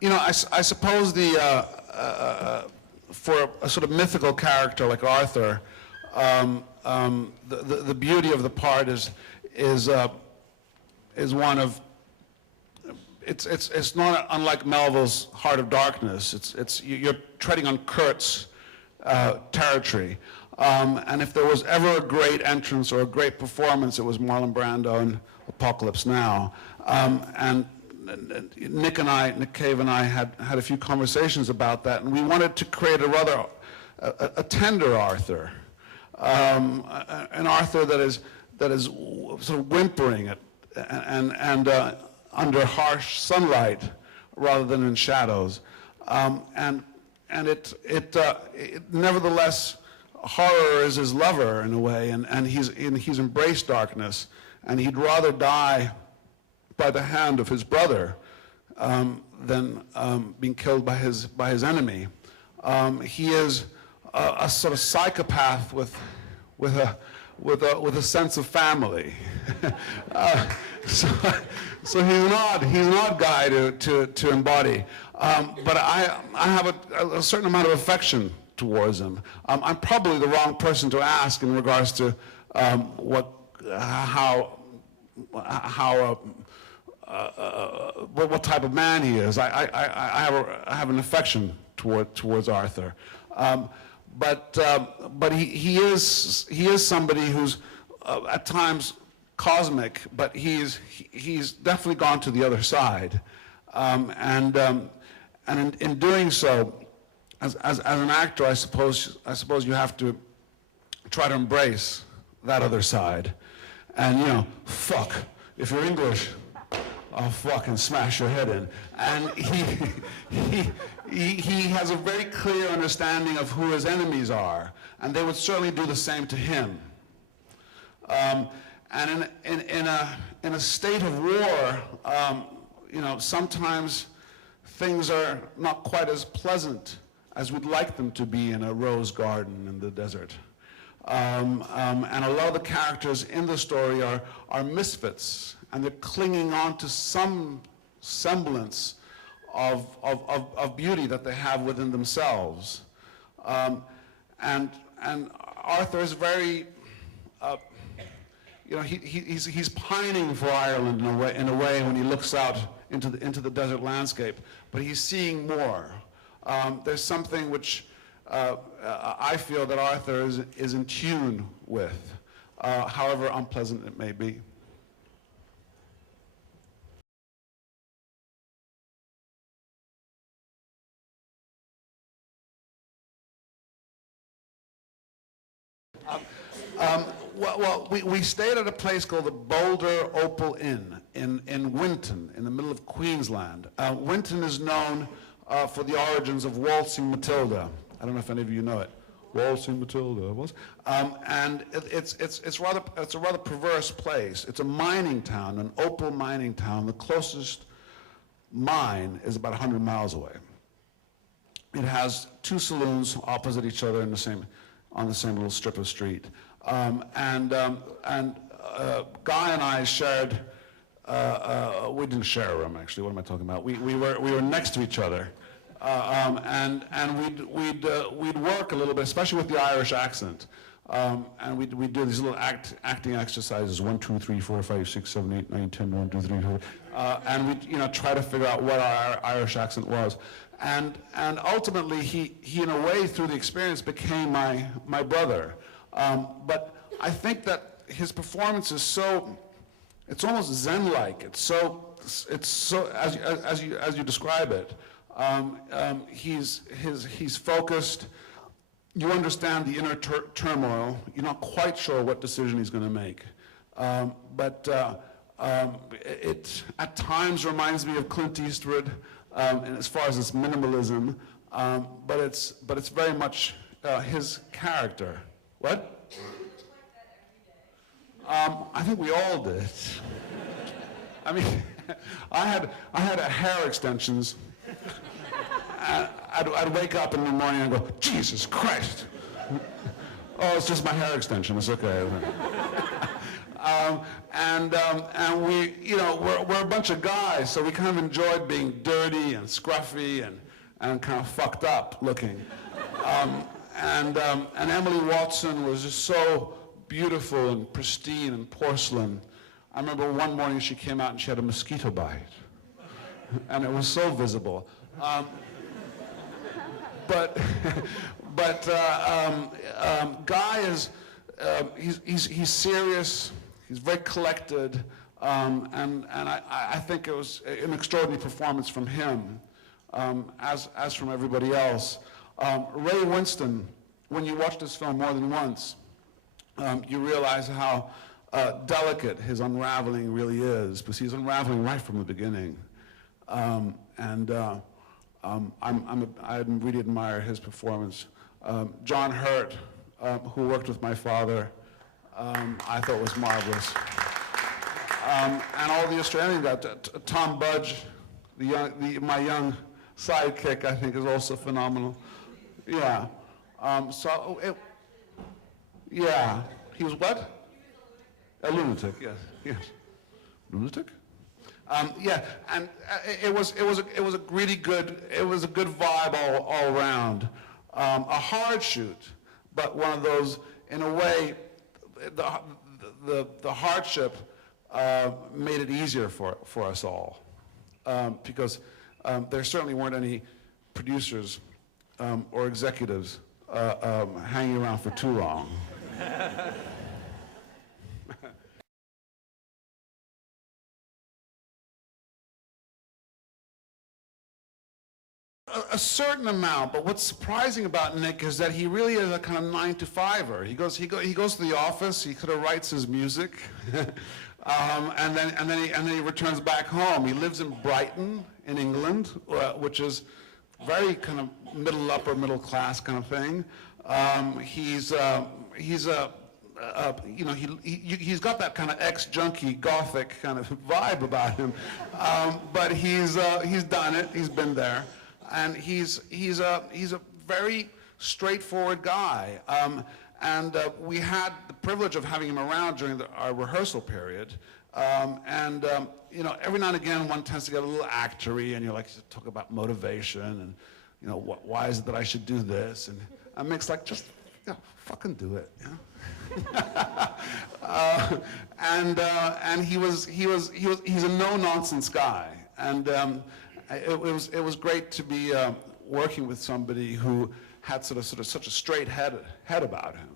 You know, I suppose for a sort of mythical character like Arthur, the beauty of the part is one of, it's not unlike Melville's Heart of Darkness. You're treading on Kurt's territory. And if there was ever a great entrance or a great performance, it was Marlon Brando in Apocalypse Now. And Nick Cave and I had a few conversations about that, and we wanted to create a tender Arthur, an Arthur that is sort of whimpering and under harsh sunlight rather than in shadows, and nevertheless, horror is his lover in a way, and he's embraced darkness, and he'd rather die by the hand of his brother than being killed by his enemy. He is a sort of psychopath with a sense of family. So he's not a guy to embody. But I have a certain amount of affection towards him. I'm probably the wrong person to ask in regards to what type of man he is. I have an affection towards Arthur, but he is somebody who's at times cosmic, but he's definitely gone to the other side, and in doing so, as an actor, I suppose you have to try to embrace that other side, and you know, fuck, if you're English, I'll fucking smash your head in. And he has a very clear understanding of who his enemies are, and they would certainly do the same to him. And in a state of war, you know, sometimes things are not quite as pleasant as we'd like them to be in a rose garden in the desert. And a lot of the characters in the story are misfits, and they're clinging on to some semblance of beauty that they have within themselves. And Arthur is very, you know, he's pining for Ireland in a way when he looks out into the desert landscape, but he's seeing more. There's something which I feel that Arthur is in tune with, however unpleasant it may be. Well, we stayed at a place called the Boulder Opal Inn in Winton, in the middle of Queensland. Winton is known for the origins of Waltzing Matilda. I don't know if any of you know it. Waltzing Matilda was, and it's a rather perverse place. It's a mining town, an opal mining town. The closest mine is about 100 miles away. It has two saloons opposite each other on the same little strip of street. Guy and I shared. We didn't share a room, actually. What am I talking about? We were next to each other, and we'd work a little bit, especially with the Irish accent, and we'd do these little acting exercises: 1, 2, 3, 4, 5, 6, 7, 8, 9, 10, 1, 2, 3, 4, and we'd try to figure out what our Irish accent was, and ultimately he in a way through the experience became my brother. But I think that his performance is so, it's almost Zen-like. It's so as you describe it. He's focused. You understand the inner turmoil. You're not quite sure what decision he's going to make. But it at times reminds me of Clint Eastwood, as far as its minimalism. But it's very much his character. What? I think we all did. I mean, I had hair extensions. I'd wake up in the morning and go, Jesus Christ! Oh, it's just my hair extension. It's okay. And we, you know, we're a bunch of guys, so we kind of enjoyed being dirty and scruffy and kind of fucked up looking. And Emily Watson was just so beautiful and pristine and porcelain. I remember one morning she came out and she had a mosquito bite, and it was so visible. But Guy is he's serious. He's very collected, and I think it was an extraordinary performance from him, as from everybody else. Ray Winston, when you watch this film more than once, you realize how delicate his unraveling really is, because he's unraveling right from the beginning. I really admire his performance. John Hurt, who worked with my father, I thought was marvelous. And all the Australian guys, Tom Budge, my young sidekick, I think is also phenomenal. Yeah. Yeah. He was what? A lunatic, yes. Yes. Lunatic? Yeah, and it was a really good, it was a good vibe all around. A hard shoot, but one of those, in a way, the hardship made it easier for us all, because there certainly weren't any producers or executives hanging around for too long. A certain amount, but what's surprising about Nick is that he really is a kind of 9-to-5er. He goes to the office. He sort of writes his music, and then he returns back home. He lives in Brighton, in England, which is very kind of middle class kind of thing. He's got that kind of ex-junkie gothic kind of vibe about him, but he's done it. He's been there. And he's a very straightforward guy, and we had the privilege of having him around during our rehearsal period, you know, every now and again one tends to get a little actory, and you're like, talk about motivation, and you know, why is it that I should do this, and Mick's like, just fucking do it, you know? And he's a no-nonsense guy, and it was great to be working with somebody who had sort of such a straight head about him.